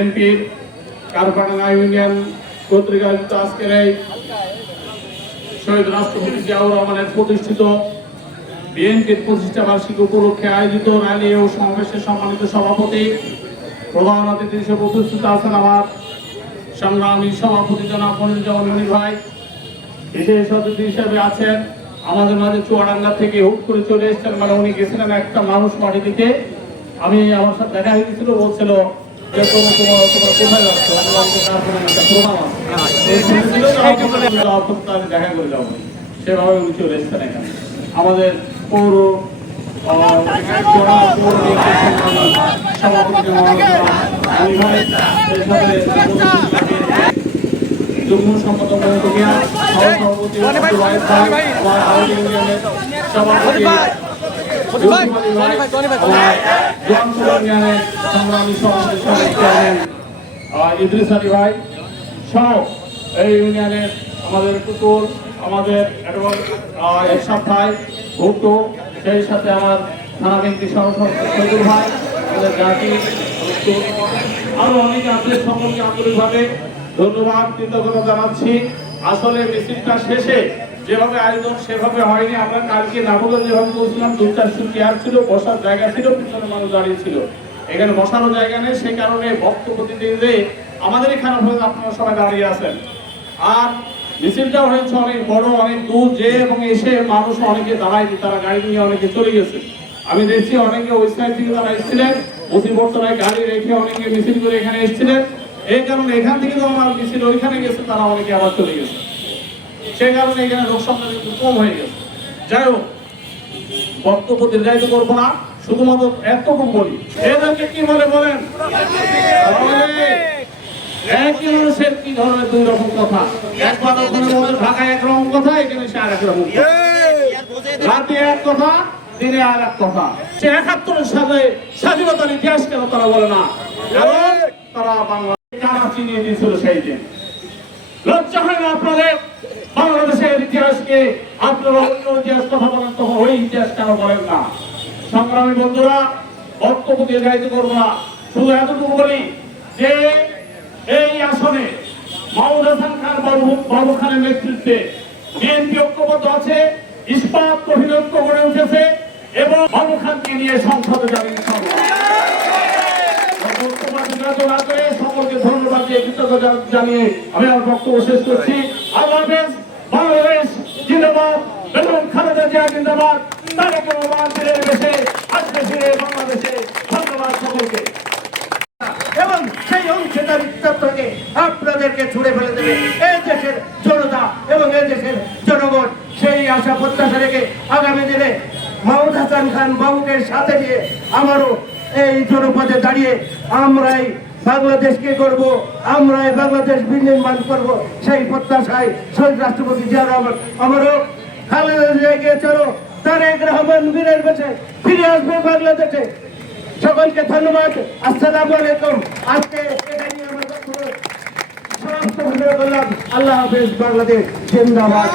বিএনপির কারপাডাঙ্গা ইউনিয়ন কর্তৃক আয়োজিত আজকের এই শহীদ রাষ্ট্রপতি জিয়াউর রহমানের প্রতিষ্ঠিত বিএনপির প্রতিষ্ঠা বার্ষিকী উপলক্ষে আয়োজিত র্যালি ও সমাবেশের সম্মানিত সভাপতি, প্রধান অতিথি হিসেবে উপস্থিত আছেন আমার সংগ্রামী সভাপতি মনির ভাই। বিশেষ অতিথি হিসেবে আছেন আমাদের মাঝে চুয়াডাঙ্গা থেকে হুট করে চলে এসেছেন মানে উনি গেছিলেন একটা মানুষ মাটি দিতে। আমি আমার সাথে দেখা হয়ে বলছিল দেখা করে যাব সেভাবে উনি চলে এসেছেন এখানে আমাদের পৌর যুগ্ম সম্পাদক সভাপতি সভাপতি সহ আমাদের কুকুর আমাদের সেই সাথে আমার থানা সহসভাপতি সৈদুল ভাই আমাদের জাতি আরও অনেকে আপনাদের সকলকে আন্তরিকভাবে ধন্যবাদ কৃতজ্ঞতা জানাচ্ছি আসলে মিছিলটা শেষে যেভাবে আয়োজন, সেভাবে হয়নি। আমরা কালকে নামলে যেভাবে বলছিলাম দু চারশো চেয়ার ছিল, বসার জায়গা ছিল, পিছনে মানুষ দাঁড়িয়ে ছিল। এখানে বসারও জায়গা নেই সেই কারণে দিতে দিতে আমাদেরই খারাপ হয়ে আপনারা সবাই দাঁড়িয়ে আছেন। আর মিছিলটা হয়েছে অনেক বড়, অনেক দূর, যে এবং এসে মানুষ অনেকে দাঁড়ায়নি, তারা গাড়ি নিয়ে অনেকে চলে গেছে। আমি দেখছি অনেকে ওই সাইড থেকে তারা এসেছিলেন মুসিবর্তনায় গাড়ি রেখে অনেকে মিছিল করে এখানে এসেছিলেন। এই কারণে এখান থেকে তো আমার মিছিল ওইখানে গেছে, তারা অনেকে আবার চলে গেছে। সেই কারণে এখানে লোক সংখ্যা কিন্তু কম হয়ে গেছে। যাই হোক বক্তব্য দীর্ঘায়িত করব না শুধুমাত্র এতটুকু বলি। এদেরকে কি বলে বলেন? বলে, একই মানুষের কি ধরনের দুই রকম কথা? একবার ওখানে বলে ঢাকায় একরকম কথা এখানে সে আর এক রকম কথা। রাতে এক কথা দিনে আর এক কথা। সে একাত্তরের সাথে স্বাধীনতার ইতিহাস কেন তারা বলে না? কারণ তারা বাংলা কারা চিনিয়ে দিয়েছিল সেই দিন। লজ্জা হয় না আপনাদের? বাংলাদেশের ইতিহাসকে ইতিহাস কথা বলেন তখন ওই ইতিহাস কেন বলেন না? সংগ্রামী বন্ধুরা, বক্তব্য দীর্ঘায়িত করব না। শুধু এতটুকু বলি যে, এই আসনে মাহমুদ হাসান খান বাবু খানের নেতৃত্বে বিএনপি ঐক্যবদ্ধ আছে, ইস্পাত গড়ে উঠেছে এবং বাবু খানকে নিয়ে সংসদে যাবেন সকলকে ধন্যবাদ দিয়ে জানিয়ে আমি আমার বক্তব্য শেষ করছি। হাফেজ বাংলাদেশ জিন্দাবাদ, বেগম খালেদা জিয়া জিন্দাবাদ তারেক রহমান ফিরে দেশে আসবে ফিরে বাংলাদেশে। ধন্যবাদ সকলকে। এবং সেই অংশীদারিত্বকে আপনাদেরকে ছুড়ে ফেলে দেবে এই দেশের জনতা এবং এই দেশের জনগণ। সেই আশা প্রত্যাশা রেখে আগামী দিনে মাহমুদ হাসান খান বাবুকে সাথে নিয়ে আমারও এই জনপদে দাঁড়িয়ে আমরাই বাংলাদেশকে করব, আমরাই বাংলাদেশ বিনির্মাণ করব। সেই প্রত্যাশায় শহীদ রাষ্ট্রপতি জিয়া রহমান, আমারও খালেদা জিয়াকে চলো, তারেক রহমান বীরের বেছে ফিরে আসবে বাংলাদেশে। সকলকে ধন্যবাদ, আসসালামু আলাইকুম। আজকে এটা নিয়ে আমার বক্তব্য সমাপ্ত আল্লাহ হাফেজ, বাংলাদেশ জিন্দাবাদ।